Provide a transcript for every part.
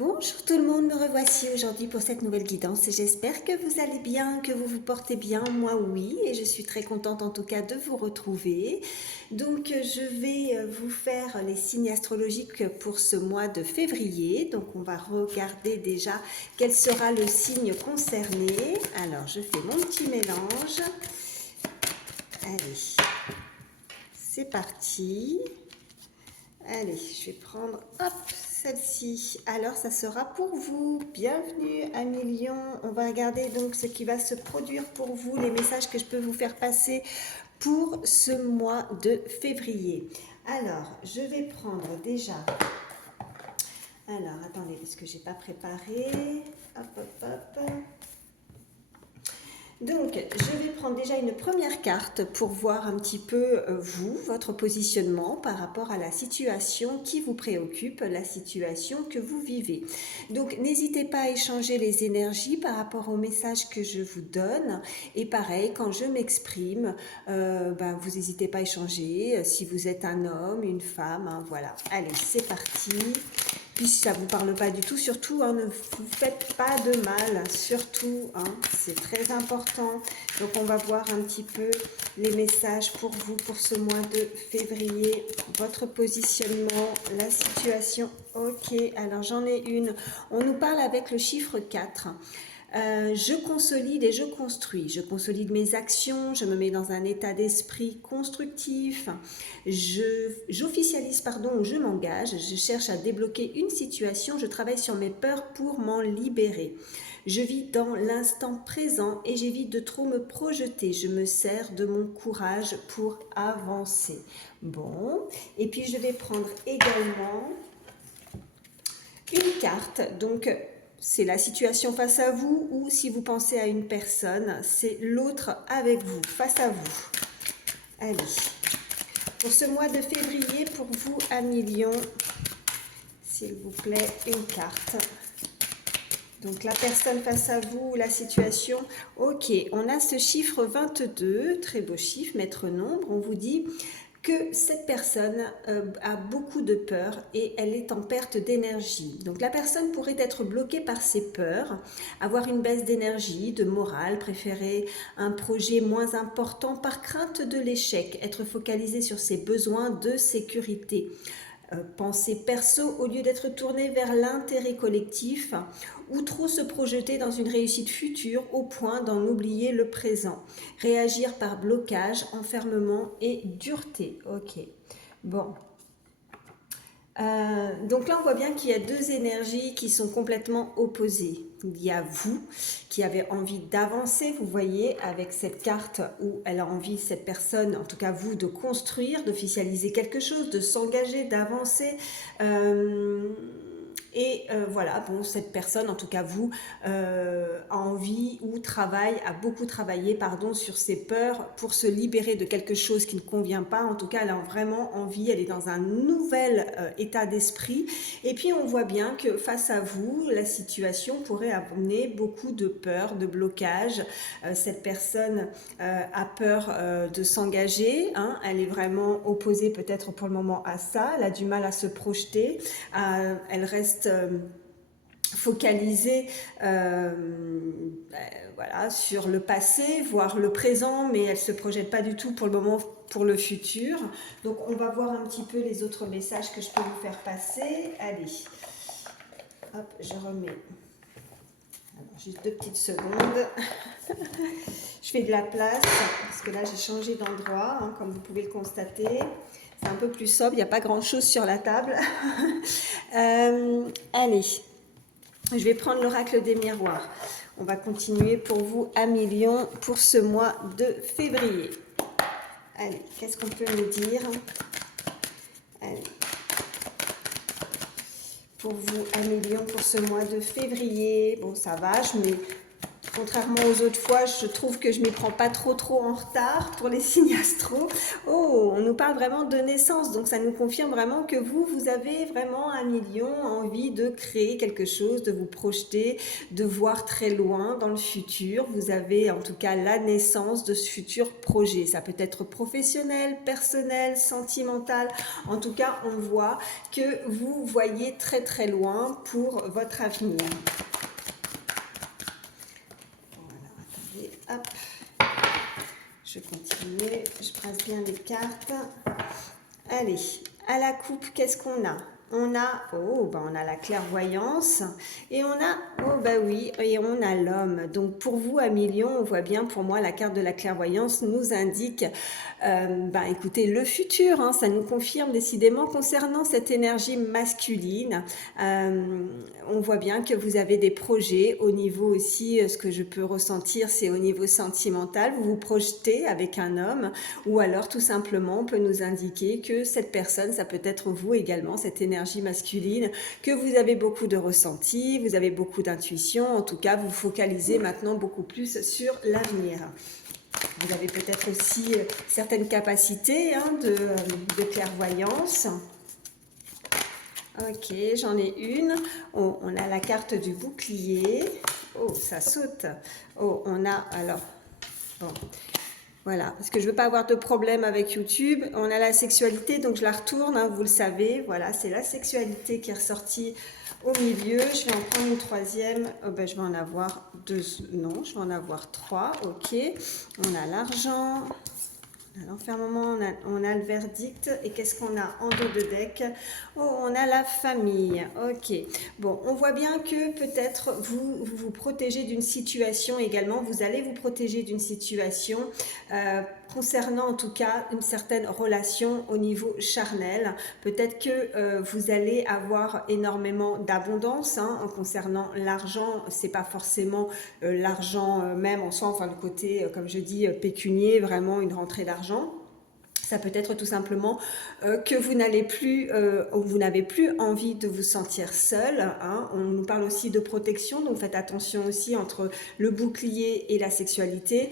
Bonjour tout le monde, me revoici aujourd'hui pour cette nouvelle guidance et j'espère que vous allez bien, que vous vous portez bien. Moi oui, et je suis très contente en tout cas de vous retrouver. Donc je vais vous faire les signes astrologiques pour ce mois de février. Donc on va regarder déjà quel sera le signe concerné. Alors je fais mon petit mélange. Allez, c'est parti. Allez, je vais prendre, hop, celle-ci. Alors, ça sera pour vous. Bienvenue à Million. On va regarder donc ce qui va se produire pour vous, les messages que je peux vous faire passer pour ce mois de février. Alors, je vais prendre déjà... Alors, attendez, parce que je n'ai pas préparé. Hop, hop, hop. Donc, je vais prendre déjà une première carte pour voir un petit peu vous, votre positionnement par rapport à la situation qui vous préoccupe, la situation que vous vivez. Donc, n'hésitez pas à échanger les énergies par rapport au message que je vous donne. Et pareil, quand je m'exprime, vous n'hésitez pas à échanger si vous êtes un homme, une femme. Hein, voilà. Allez, c'est parti. Puis si ça ne vous parle pas du tout, surtout, hein, ne vous faites pas de mal, surtout, hein, c'est très important. Donc on va voir un petit peu les messages pour vous, pour ce mois de février, votre positionnement, la situation. Ok, alors j'en ai une. On nous parle avec le chiffre 4. Je consolide et je construis. Je consolide mes actions, je me mets dans un état d'esprit constructif, j'officialise, ou je m'engage, je cherche à débloquer une situation, je travaille sur mes peurs pour m'en libérer. Je vis dans l'instant présent et j'évite de trop me projeter. Je me sers de mon courage pour avancer. Bon, et puis je vais prendre également une carte, donc c'est la situation face à vous ou si vous pensez à une personne, c'est l'autre avec vous, face à vous. Allez, pour ce mois de février, pour vous à Million, s'il vous plaît, une carte. Donc la personne face à vous, la situation, ok, on a ce chiffre 22, très beau chiffre, maître nombre, on vous dit que cette personne a beaucoup de peur et elle est en perte d'énergie. Donc la personne pourrait être bloquée par ses peurs, avoir une baisse d'énergie, de morale, préférer un projet moins important par crainte de l'échec, être focalisée sur ses besoins de sécurité. Penser perso au lieu d'être tourné vers l'intérêt collectif ou trop se projeter dans une réussite future au point d'en oublier le présent. Réagir par blocage, enfermement et dureté. Ok, bon. Donc là, on voit bien qu'il y a deux énergies qui sont complètement opposées. Il y a vous qui avez envie d'avancer, vous voyez, avec cette carte où elle a envie, cette personne, en tout cas vous, de construire, d'officialiser quelque chose, de s'engager, d'avancer. Voilà, bon, cette personne, en tout cas vous, a envie ou travaille, a beaucoup travaillé, sur ses peurs pour se libérer de quelque chose qui ne convient pas. En tout cas, elle a vraiment envie, elle est dans un nouvel état d'esprit. Et puis, on voit bien que face à vous, la situation pourrait amener beaucoup de peur, de blocage. Cette personne a peur de s'engager. Hein, elle est vraiment opposée peut-être pour le moment à ça. Elle a du mal à se projeter. Elle reste focalisée voilà, sur le passé, voire le présent, mais elle ne se projette pas du tout pour le moment pour le futur. Donc on va voir un petit peu les autres messages que je peux vous faire passer. Allez, hop, je remets. Alors, juste 2 petites secondes. Je fais de la place parce que là j'ai changé d'endroit, hein, comme vous pouvez le constater. C'est un peu plus sobre, il n'y a pas grand chose sur la table. Allez, je vais prendre l'oracle des miroirs. On va continuer pour vous à Million pour ce mois de février. Allez, qu'est-ce qu'on peut me dire? Allez. Pour vous à Million pour ce mois de février. Bon, ça va, je mets Contrairement aux autres fois, je trouve que je m'y prends pas trop en retard pour les signes astro. Oh, on nous parle vraiment de naissance, donc ça nous confirme vraiment que vous avez vraiment 1 million envie de créer quelque chose, de vous projeter, de voir très loin dans le futur. Vous avez en tout cas la naissance de ce futur projet. Ça peut être professionnel, personnel, sentimental. En tout cas, on voit que vous voyez très loin pour votre avenir. Hop, je continue, je brasse bien les cartes. Allez, à la coupe, qu'est-ce qu'on a? On a, on a la clairvoyance et on a, oui, et on a l'homme. Donc pour vous, 1 million, on voit bien, pour moi, la carte de la clairvoyance nous indique, écoutez, le futur, hein, ça nous confirme décidément concernant cette énergie masculine. On voit bien que vous avez des projets au niveau aussi, ce que je peux ressentir, c'est au niveau sentimental. Vous vous projetez avec un homme ou alors tout simplement, on peut nous indiquer que cette personne, ça peut être vous également, cette énergie masculine, que vous avez beaucoup de ressenti, vous avez beaucoup d'intuition, en tout cas, vous focalisez maintenant beaucoup plus sur l'avenir. Vous avez peut-être aussi certaines capacités de clairvoyance. Ok, j'en ai une. Oh, on a la carte du bouclier. Oh, ça saute. Oh, on a alors... Bon. Voilà, parce que je ne veux pas avoir de problème avec YouTube. On a la sexualité, donc je la retourne, hein, vous le savez. Voilà, c'est la sexualité qui est ressortie au milieu. Je vais en prendre une troisième. Je vais en avoir deux. Non, je vais en avoir trois. Ok. On a l'argent. On a l'enfermement, on a le verdict. Et qu'est-ce qu'on a en dos de deck? Oh, on a la famille. Ok. Bon, on voit bien que peut-être vous protégez d'une situation également. Vous allez vous protéger d'une situation concernant en tout cas une certaine relation au niveau charnel. Peut-être que vous allez avoir énormément d'abondance en concernant l'argent. C'est pas forcément l'argent même en soi, enfin le côté, comme je dis, pécunier, vraiment une rentrée d'argent. Ça peut être tout simplement que vous n'avez plus envie de vous sentir seul. On nous parle aussi de protection, donc faites attention aussi entre le bouclier et la sexualité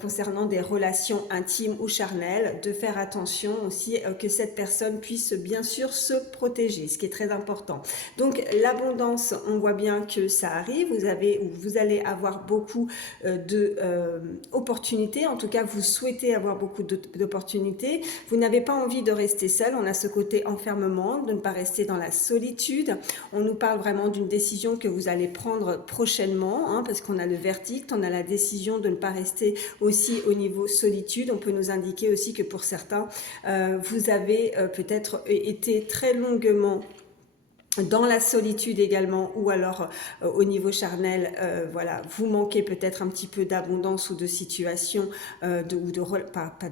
concernant des relations intimes ou charnelles, de faire attention aussi que cette personne puisse bien sûr se protéger, ce qui est très important. Donc l'abondance, on voit bien que ça arrive, vous allez avoir beaucoup d'opportunités, en tout cas vous souhaitez avoir beaucoup d'opportunités. Vous n'avez pas envie de rester seul, on a ce côté enfermement, de ne pas rester dans la solitude. On nous parle vraiment d'une décision que vous allez prendre prochainement, parce qu'on a le verdict, on a la décision de ne pas rester aussi au niveau solitude. On peut nous indiquer aussi que pour certains, vous avez peut-être été très longuement dans la solitude également, ou alors au niveau charnel, voilà, vous manquez peut-être un petit peu d'abondance ou de situation, pas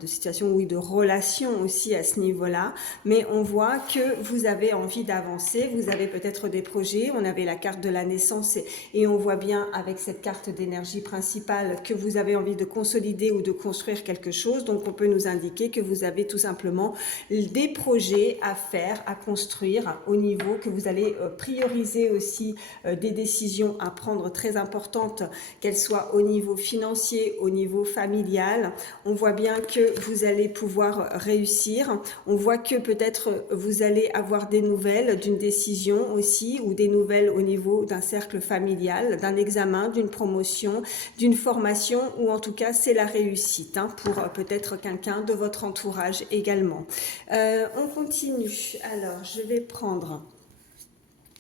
de situation, oui, de relation aussi à ce niveau-là, mais on voit que vous avez envie d'avancer, vous avez peut-être des projets, on avait la carte de la naissance et on voit bien avec cette carte d'énergie principale que vous avez envie de consolider ou de construire quelque chose, donc on peut nous indiquer que vous avez tout simplement des projets à faire, à construire au niveau que vous allez prioriser aussi des décisions à prendre très importantes, qu'elles soient au niveau financier, au niveau familial. On voit bien que vous allez pouvoir réussir. On voit que peut-être vous allez avoir des nouvelles d'une décision aussi, ou des nouvelles au niveau d'un cercle familial, d'un examen, d'une promotion, d'une formation, ou en tout cas c'est la réussite pour peut-être quelqu'un de votre entourage également. On continue. Alors je vais prendre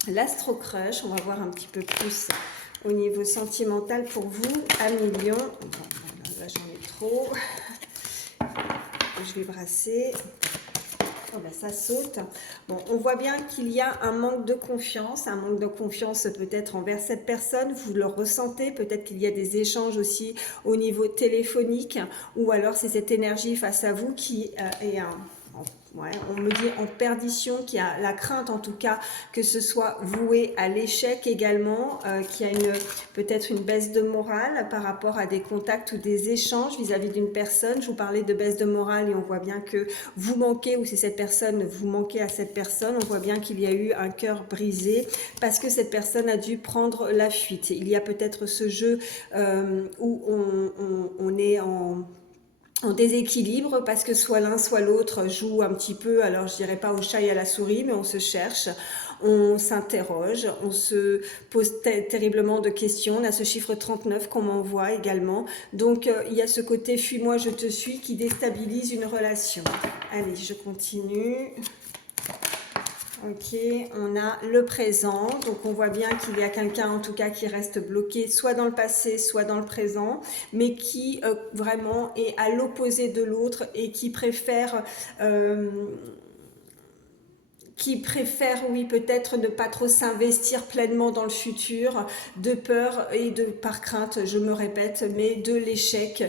l'Astro Crush, on va voir un petit peu plus au niveau sentimental pour vous. 1 million, là j'en ai trop, je vais brasser. Oh ben ça saute. Bon, on voit bien qu'il y a un manque de confiance peut-être envers cette personne, vous le ressentez, peut-être qu'il y a des échanges aussi au niveau téléphonique, ou alors c'est cette énergie face à vous qui est Ouais, on me dit en perdition, qu'il y a la crainte en tout cas que ce soit voué à l'échec également, qu'il y a peut-être une baisse de morale par rapport à des contacts ou des échanges vis-à-vis d'une personne. Je vous parlais de baisse de morale et on voit bien que vous manquez, ou c'est cette personne, vous manquez à cette personne. On voit bien qu'il y a eu un cœur brisé parce que cette personne a dû prendre la fuite. Il y a peut-être ce jeu où on est en déséquilibre parce que soit l'un soit l'autre joue un petit peu, alors je dirais pas au chat et à la souris, mais on se cherche, on s'interroge, on se pose terriblement de questions. On a ce chiffre 39 qu'on m'envoie également, donc il y a ce côté fuis-moi je te suis qui déstabilise une relation. Allez, je continue. Ok, on a le présent, donc on voit bien qu'il y a quelqu'un en tout cas qui reste bloqué soit dans le passé, soit dans le présent, mais qui vraiment est à l'opposé de l'autre et qui préfèrent, oui, peut-être ne pas trop s'investir pleinement dans le futur, de peur et par crainte, je me répète, mais de l'échec.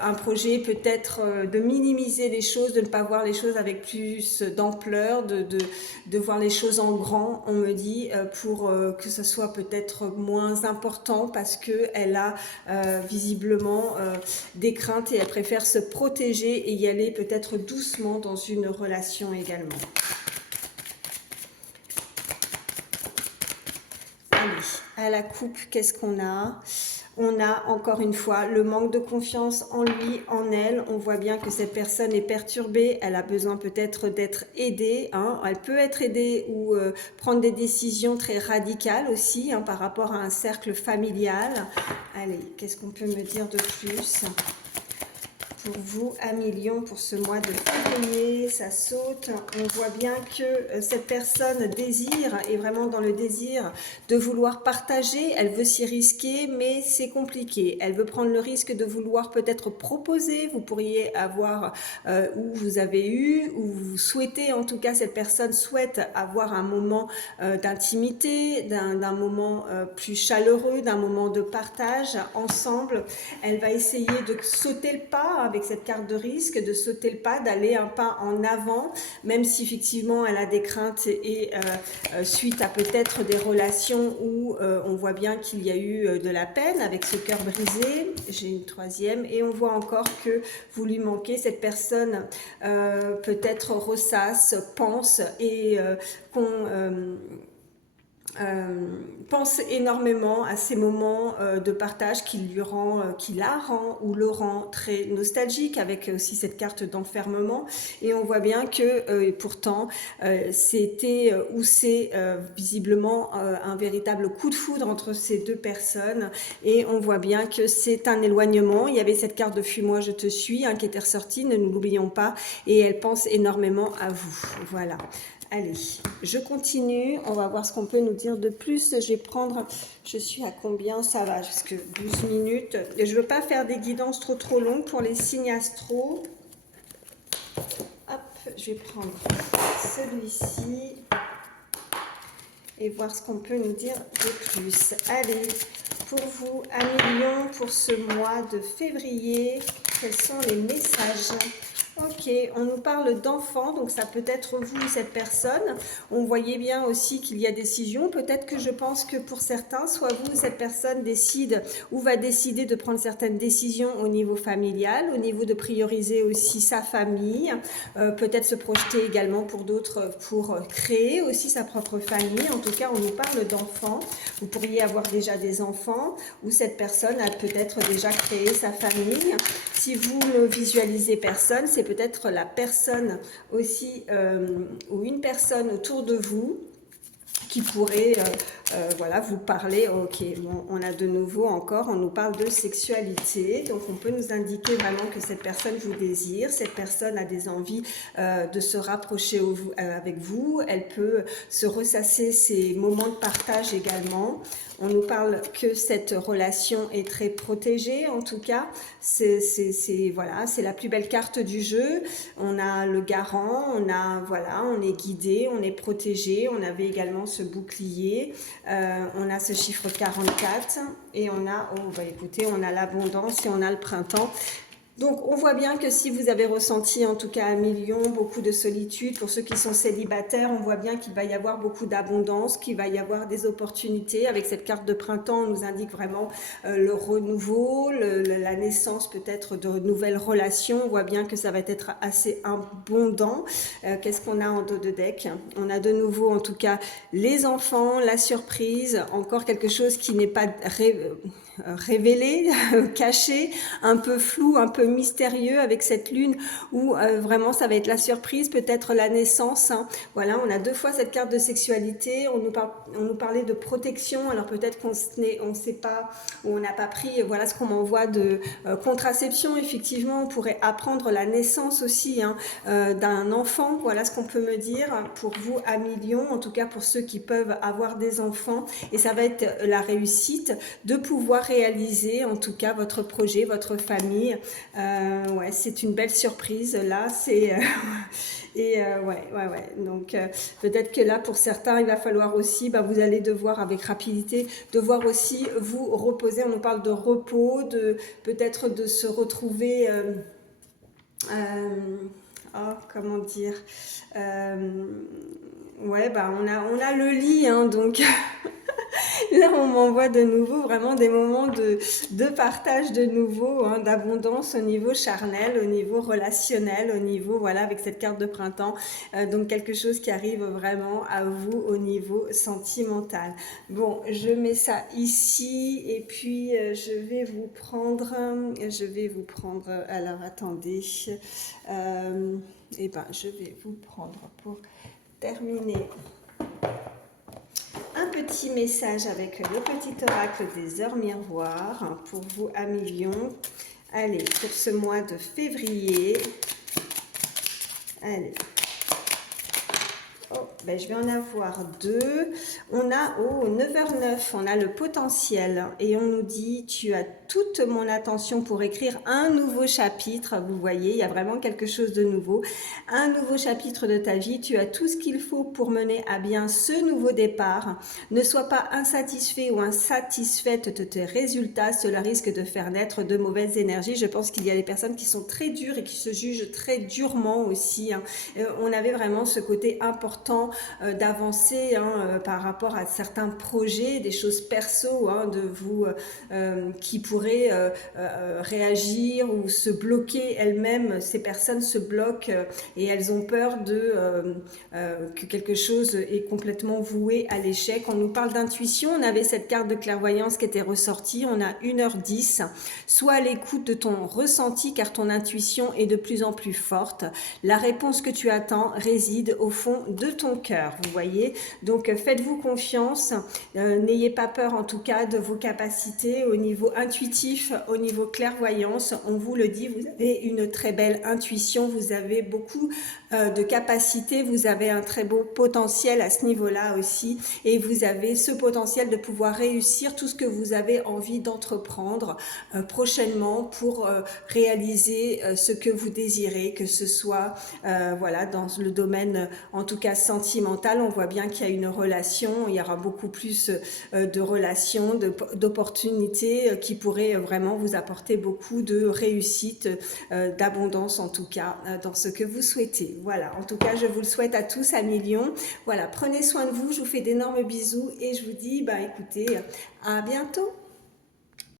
Un projet peut-être de minimiser les choses, de ne pas voir les choses avec plus d'ampleur, de voir les choses en grand, on me dit, pour que ce soit peut-être moins important parce qu'elle a visiblement des craintes et elle préfère se protéger et y aller peut-être doucement dans une relation également. À la coupe, qu'est-ce qu'on a? On a encore une fois le manque de confiance en lui, en elle. On voit bien que cette personne est perturbée, elle a besoin peut-être d'être aidée, hein. Elle peut être aidée ou prendre des décisions très radicales aussi, hein, par rapport à un cercle familial. Allez, qu'est-ce qu'on peut me dire de plus pour vous, à million, pour ce mois de février? Ça saute. On voit bien que cette personne désire, est vraiment dans le désir de vouloir partager. Elle veut s'y risquer, mais c'est compliqué. Elle veut prendre le risque de vouloir peut-être proposer. Vous pourriez avoir, ou vous avez eu, ou vous souhaitez, en tout cas, cette personne souhaite avoir un moment d'intimité, d'un moment plus chaleureux, d'un moment de partage ensemble. Elle va essayer de sauter le pas avec cette carte de risque, de sauter le pas, d'aller un pas en avant, même si effectivement elle a des craintes et suite à peut-être des relations où on voit bien qu'il y a eu de la peine avec ce cœur brisé. J'ai une troisième et on voit encore que vous lui manquez. Cette personne peut-être ressasse, pense et pense énormément à ces moments de partage qui la rend ou le rend très nostalgique, avec aussi cette carte d'enfermement. Et on voit bien que pourtant c'était ou c'est visiblement un véritable coup de foudre entre ces deux personnes. Et on voit bien que c'est un éloignement. Il y avait cette carte de fuis-moi je te suis, hein, qui était ressortie, ne nous l'oublions pas. Et elle pense énormément à vous. Voilà. Allez, je continue, on va voir ce qu'on peut nous dire de plus. Je vais prendre, je suis à combien? Ça va, jusque 12 minutes. Et je ne veux pas faire des guidances trop longues pour les signes astro. Hop, je vais prendre celui-ci et voir ce qu'on peut nous dire de plus. Allez, pour vous, à million, pour ce mois de février, quels sont les messages? Ok, on nous parle d'enfants, donc ça peut être vous, cette personne. On voyait bien aussi qu'il y a décision. Peut-être que je pense que pour certains, soit vous, cette personne décide ou va décider de prendre certaines décisions au niveau familial, au niveau de prioriser aussi sa famille, peut-être se projeter également pour d'autres, pour créer aussi sa propre famille. En tout cas, on nous parle d'enfants. Vous pourriez avoir déjà des enfants ou cette personne a peut-être déjà créé sa famille. Si vous ne visualisez personne, c'est peut-être la personne aussi ou une personne autour de vous qui pourrait voilà, vous parler. Ok, bon, on a de nouveau encore, on nous parle de sexualité, donc on peut nous indiquer vraiment que cette personne vous désire, cette personne a des envies de se rapprocher avec vous, elle peut se ressasser ces moments de partage également. On nous parle que cette relation est très protégée, en tout cas, voilà, c'est la plus belle carte du jeu. On a le garant, voilà, on est guidé, on est protégé. On avait également ce bouclier, on a ce chiffre 44 et on a, oh, bah écoutez, on a l'abondance et on a le printemps. Donc, on voit bien que si vous avez ressenti, en tout cas à million, beaucoup de solitude, pour ceux qui sont célibataires, on voit bien qu'il va y avoir beaucoup d'abondance, qu'il va y avoir des opportunités. Avec cette carte de printemps, on nous indique vraiment le renouveau, la naissance peut-être de nouvelles relations. On voit bien que ça va être assez abondant. Qu'est-ce qu'on a en dos de deck? On a de nouveau, en tout cas, les enfants, la surprise, encore quelque chose qui n'est pas révélé, caché, un peu flou, un peu mystérieux avec cette lune où vraiment ça va être la surprise, peut-être la naissance. Hein. Voilà, on a deux fois cette carte de sexualité, on nous parlait de protection, alors peut-être qu'on ne sait pas, ou on n'a pas pris, voilà ce qu'on m'envoie de contraception, effectivement, on pourrait apprendre la naissance aussi hein, d'un enfant, voilà ce qu'on peut me dire pour vous à millions, en tout cas pour ceux qui peuvent avoir des enfants, et ça va être la réussite de pouvoir réaliser en tout cas votre projet, votre famille. Ouais, c'est une belle surprise là, c'est ouais. Donc peut-être que là pour certains il va falloir aussi, vous allez devoir avec rapidité devoir aussi vous reposer. On nous parle de repos, de peut-être de se retrouver. Comment dire, ouais, on a le lit, hein, donc là, on m'envoie de nouveau vraiment des moments de partage de nouveau, hein, d'abondance au niveau charnel, au niveau relationnel, au niveau, voilà, avec cette carte de printemps. Donc, quelque chose qui arrive vraiment à vous au niveau sentimental. Bon, je mets ça ici et puis je vais vous prendre, alors attendez, je vais vous prendre pour terminer un petit message avec le petit oracle des heures miroirs pour vous à millions. Allez, pour ce mois de février. Allez. Oh, je vais en avoir deux. On a, 9h09, on a le potentiel. Et on nous dit, tu as toute mon attention pour écrire un nouveau chapitre. Vous voyez, il y a vraiment quelque chose de nouveau. Un nouveau chapitre de ta vie. Tu as tout ce qu'il faut pour mener à bien ce nouveau départ. Ne sois pas insatisfait ou insatisfaite de tes résultats. Cela risque de faire naître de mauvaises énergies. Je pense qu'il y a des personnes qui sont très dures et qui se jugent très durement aussi. Hein. On avait vraiment ce côté important d'avancer par rapport à certains projets, des choses perso de vous qui pourraient réagir ou se bloquer elles-mêmes. Ces personnes se bloquent et elles ont peur que quelque chose est complètement voué à l'échec. On nous parle d'intuition, on avait cette carte de clairvoyance qui était ressortie, on a 1h10. Sois à l'écoute de ton ressenti car ton intuition est de plus en plus forte. La réponse que tu attends réside au fond de ton cœur, vous voyez. Donc faites-vous confiance, n'ayez pas peur en tout cas de vos capacités au niveau intuitif, au niveau clairvoyance. On vous le dit, vous avez une très belle intuition, vous avez beaucoup de capacités, vous avez un très beau potentiel à ce niveau-là aussi, et vous avez ce potentiel de pouvoir réussir tout ce que vous avez envie d'entreprendre prochainement pour réaliser ce que vous désirez, que ce soit voilà, dans le domaine en tout cas sentimental. On voit bien qu'il y a une relation, il y aura beaucoup plus de relations, d'opportunités qui pourraient vraiment vous apporter beaucoup de réussite, d'abondance en tout cas dans ce que vous souhaitez. Voilà, en tout cas je vous le souhaite à tous à millions. Voilà, prenez soin de vous, je vous fais d'énormes bisous et je vous dis écoutez, à bientôt.